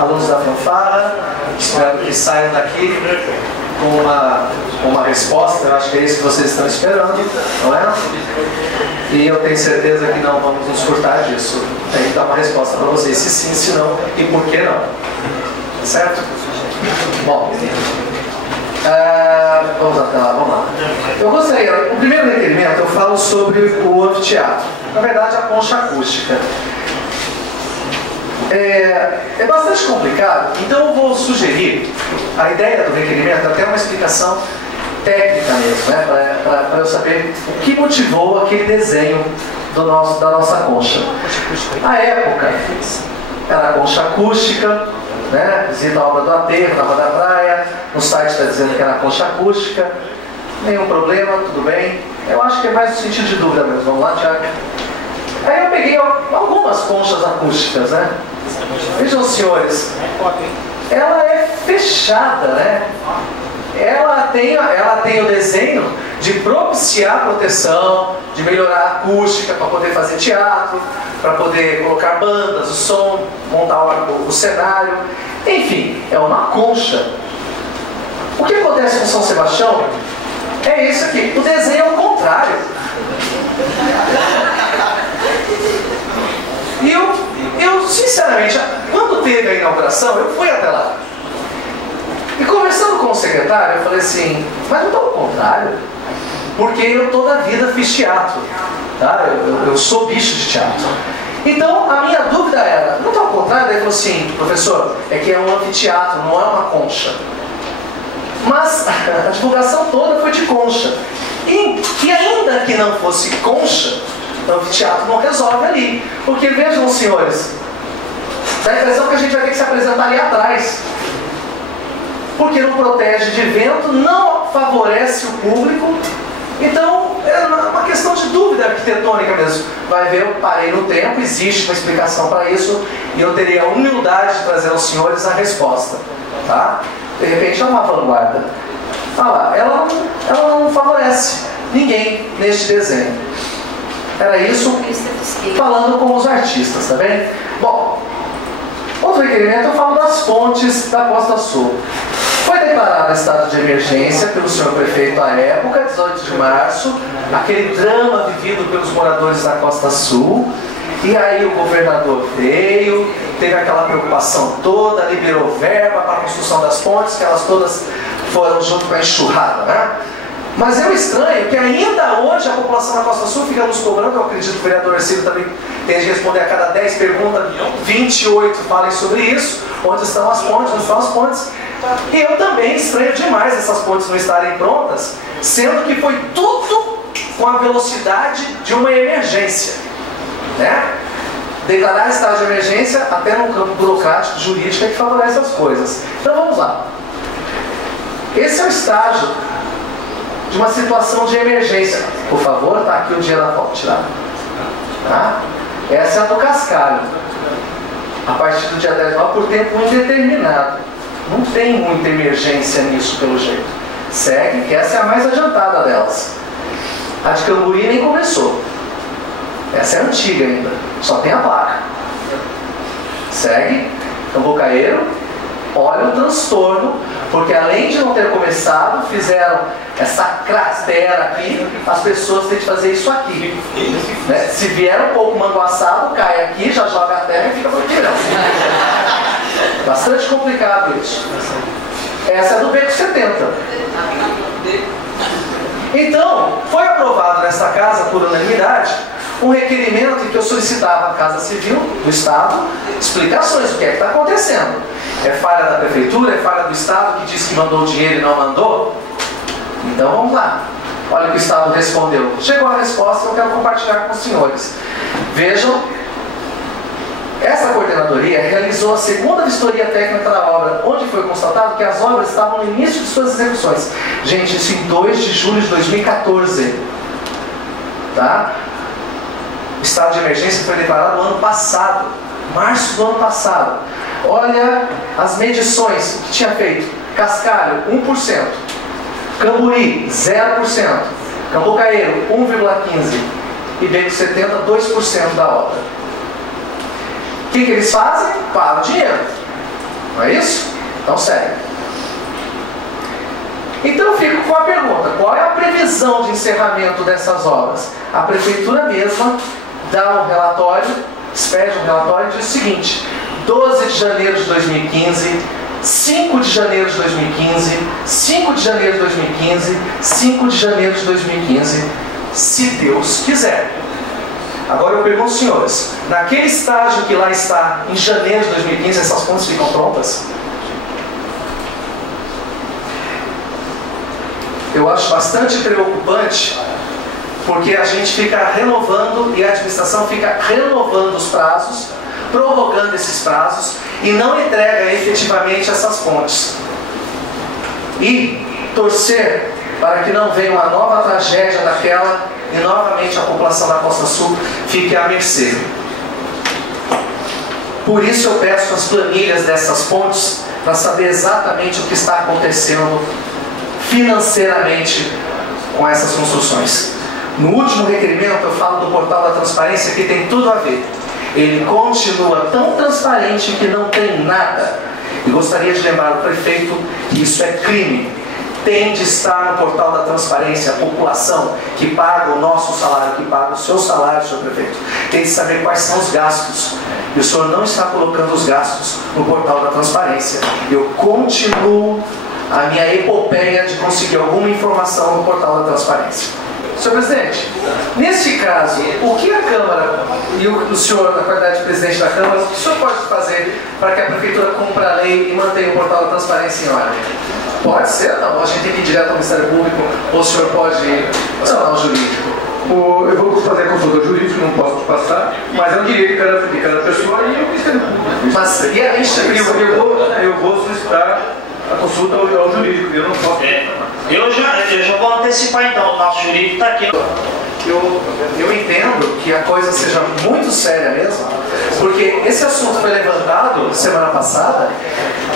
alunos da fanfarra, espero que saiam daqui com uma resposta. Eu acho que é isso que vocês estão esperando, não é? E eu tenho certeza que não vamos nos furtar disso. Tem que dar uma resposta para vocês, se sim, se não, e por que não. Certo? Bom, vamos até lá, vamos lá. Eu gostaria, o primeiro requerimento eu falo sobre o anfiteatro. Na verdade, a concha acústica. É bastante complicado, então eu vou sugerir a ideia do requerimento, até uma explicação técnica mesmo, né, para eu saber o que motivou aquele desenho da nossa concha. Na época, era a concha acústica, né, visita a obra do Aterro, na Rua da Praia, no site está dizendo que era a concha acústica, nenhum problema, tudo bem. Eu acho que é mais no sentido de dúvida mesmo, vamos lá, Tiago. Aí eu peguei algumas conchas acústicas, né? Vejam, senhores, ela é fechada, né? Ela tem o desenho de propiciar proteção, de melhorar a acústica para poder fazer teatro, para poder colocar bandas, o som, montar o cenário. Enfim, é uma concha. O que acontece com São Sebastião é isso aqui. O desenho é o contrário. E eu, sinceramente, quando teve a inauguração, eu fui até lá. E conversando com o secretário, eu falei assim, mas não está ao contrário, porque eu toda a vida fiz teatro, tá? Eu sou bicho de teatro. Então, a minha dúvida era, não está ao contrário? Daí ele falou assim, professor, é que é um anfiteatro, não é uma concha. Mas a divulgação toda foi de concha. E ainda que não fosse concha, o anfiteatro não resolve ali. Porque vejam, senhores, dá a impressão que a gente vai ter que se apresentar ali atrás. Porque não protege de vento, não favorece o público. Então, é uma questão de dúvida arquitetônica mesmo. Vai ver, eu parei no tempo, existe uma explicação para isso, e eu teria a humildade de trazer aos senhores a resposta. Tá? De repente é uma vanguarda. Ah lá, ela não favorece ninguém neste desenho. Era isso falando com os artistas, tá bem? Bom, outro requerimento eu falo das pontes da Costa Sul. Foi declarado estado de emergência pelo senhor prefeito à época, 18 de março, aquele drama vivido pelos moradores da Costa Sul. E aí o governador veio, teve aquela preocupação toda, liberou verba para a construção das pontes, que elas todas foram junto com a enxurrada, né? Mas eu estranho que ainda hoje a população da Costa Sul fica nos cobrando. Eu acredito que o vereador Ercílio também tem de responder a cada 10 perguntas, 28 falem sobre isso. Onde estão as pontes, onde estão as pontes. E eu também estranho demais essas pontes não estarem prontas, sendo que foi tudo com a velocidade de uma emergência, né? Declarar estado de emergência até no campo burocrático, jurídico, é que favorece as coisas. Então vamos lá. Esse é o estágio de uma situação de emergência. Por favor, está aqui o dia da foto tirada. Tá? Essa é a do cascalho. A partir do dia 10 de maio, por tempo indeterminado. Não tem muita emergência nisso, pelo jeito. Segue, que essa é a mais adiantada delas. A de Camburi nem começou. Essa é antiga ainda. Só tem a placa. Segue. Cambucaeiro. Olha o transtorno, porque além de não ter começado, fizeram essa cratera aqui, as pessoas têm que fazer isso aqui. Né? Se vier um pouco manguaçado, cai aqui, já joga a terra e fica por aqui. Bastante complicado isso. Essa é do Beco 70. Então, foi aprovado nesta casa, por unanimidade, um requerimento em que eu solicitava à Casa Civil do Estado explicações do que é que está acontecendo. É falha da Prefeitura? É falha do Estado que diz que mandou o dinheiro e não mandou? Então vamos lá. Olha o que o Estado respondeu. Chegou a resposta, eu quero compartilhar com os senhores. Vejam, essa coordenadoria realizou a segunda vistoria técnica da obra, onde foi constatado que as obras estavam no início de suas execuções. Gente, isso em 2 de julho de 2014. Tá? O estado de emergência foi declarado no ano passado, março do ano passado. Olha as medições que tinha feito. Cascalho, 1%. Camburi, 0%. Cambucaeiro, 1,15%. E Beco 70, 2% da obra. O que eles fazem? Param o dinheiro. Não é isso? Então segue. Então eu fico com a pergunta: qual é a previsão de encerramento dessas obras? A prefeitura mesma dá um relatório, expede um relatório e diz o seguinte: 12 de janeiro de 2015, 5 de janeiro de 2015, 5 de janeiro de 2015, 5 de janeiro de 2015, se Deus quiser. Agora eu pergunto aos senhores, naquele estágio que lá está, em janeiro de 2015, essas pontes ficam prontas? Eu acho bastante preocupante, porque a gente fica renovando e a administração fica renovando os prazos, prorrogando esses prazos e não entrega efetivamente essas pontes. E torcer para que não venha uma nova tragédia daquela e novamente a população da Costa Sul fique à mercê. Por isso eu peço as planilhas dessas pontes para saber exatamente o que está acontecendo financeiramente com essas construções. No último requerimento eu falo do portal da transparência, que tem tudo a ver. Ele continua tão transparente que não tem nada. E gostaria de lembrar ao prefeito que isso é crime. Tem de estar no portal da transparência a população que paga o nosso salário, que paga o seu salário, senhor prefeito. Tem de saber quais são os gastos. E o senhor não está colocando os gastos no portal da transparência. Eu continuo a minha epopeia de conseguir alguma informação no portal da transparência. Senhor presidente, neste caso, o que a Câmara e o senhor, na qualidade de presidente da Câmara, o que o senhor pode fazer para que a Prefeitura cumpra a lei e mantenha o portal da transparência em ordem? Pode ser, não, a gente tem que ir direto ao Ministério Público, ou o senhor pode acionar o jurídico? Eu vou fazer a consulta jurídica, não posso te passar, mas é um direito de cada pessoa e o Ministério Público. Mas e a instituição? Eu vou solicitar a consulta ao jurídico, eu não posso. Eu já vou antecipar então, o nosso jurídico está aqui. Eu entendo que a coisa seja muito séria mesmo, porque esse assunto foi levantado semana passada,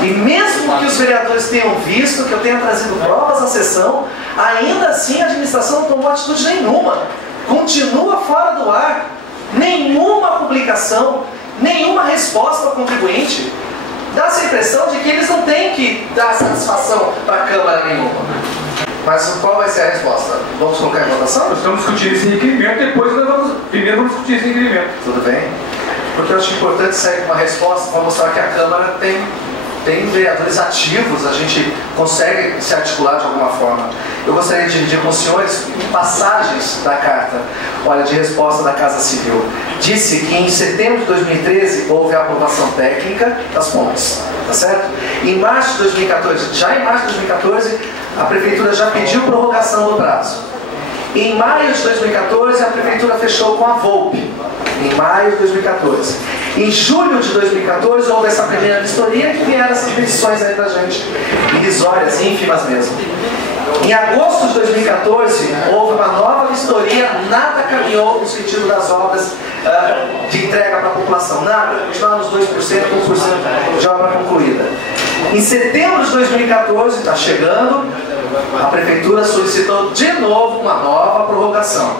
e mesmo que os vereadores tenham visto, que eu tenha trazido provas à sessão, ainda assim a administração não tomou atitude nenhuma, continua fora do ar, nenhuma publicação, nenhuma resposta ao contribuinte. Dá-se a impressão de que eles não têm que dar satisfação para a Câmara nenhuma. Mas qual vai ser a resposta? Vamos colocar em votação? Nós estamos discutindo esse requerimento, depois primeiro vamos discutir esse requerimento. Tudo bem? Porque eu acho importante sair com uma resposta para mostrar que a Câmara tem vereadores ativos, a gente consegue se articular de alguma forma. Eu gostaria de dividir com os senhores passagens da carta, olha, de resposta da Casa Civil. Disse que em setembro de 2013 houve a aprovação técnica das pontes, tá certo? Em março de 2014, já em março de 2014, a Prefeitura já pediu prorrogação do prazo. Em maio de 2014, a Prefeitura fechou com a Volpe. Em maio de 2014. Em julho de 2014, houve essa primeira vistoria que vieram essas petições aí pra gente, irrisórias, ínfimas mesmo. Em agosto de 2014, houve uma nova vistoria, nada caminhou no sentido das obras de entrega para a população, nada, continuava nos 2%, 1% de obra concluída. Em setembro de 2014, está chegando, a Prefeitura solicitou de novo uma nova prorrogação.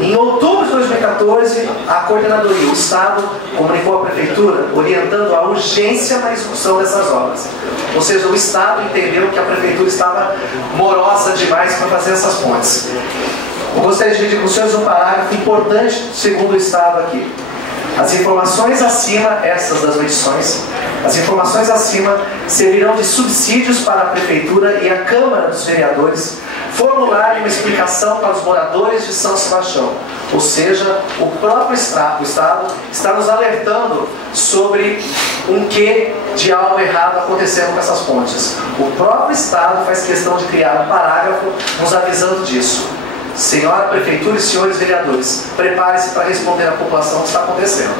Em outubro de 2014, a coordenadoria, o Estado, comunicou à Prefeitura orientando a urgência na execução dessas obras. Ou seja, o Estado entendeu que a Prefeitura estava morosa demais para fazer essas pontes. Eu gostaria de dividir com os senhores um parágrafo importante segundo o Estado aqui. As informações acima, essas das medições, as informações acima servirão de subsídios para a Prefeitura e a Câmara dos Vereadores formularem uma explicação para os moradores de São Sebastião. Ou seja, o próprio Estado está nos alertando sobre um quê de algo errado acontecendo com essas pontes. O próprio Estado faz questão de criar um parágrafo nos avisando disso. Senhora Prefeitura e senhores vereadores, prepare-se para responder à população o que está acontecendo.